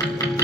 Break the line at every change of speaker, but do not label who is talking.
Thank you.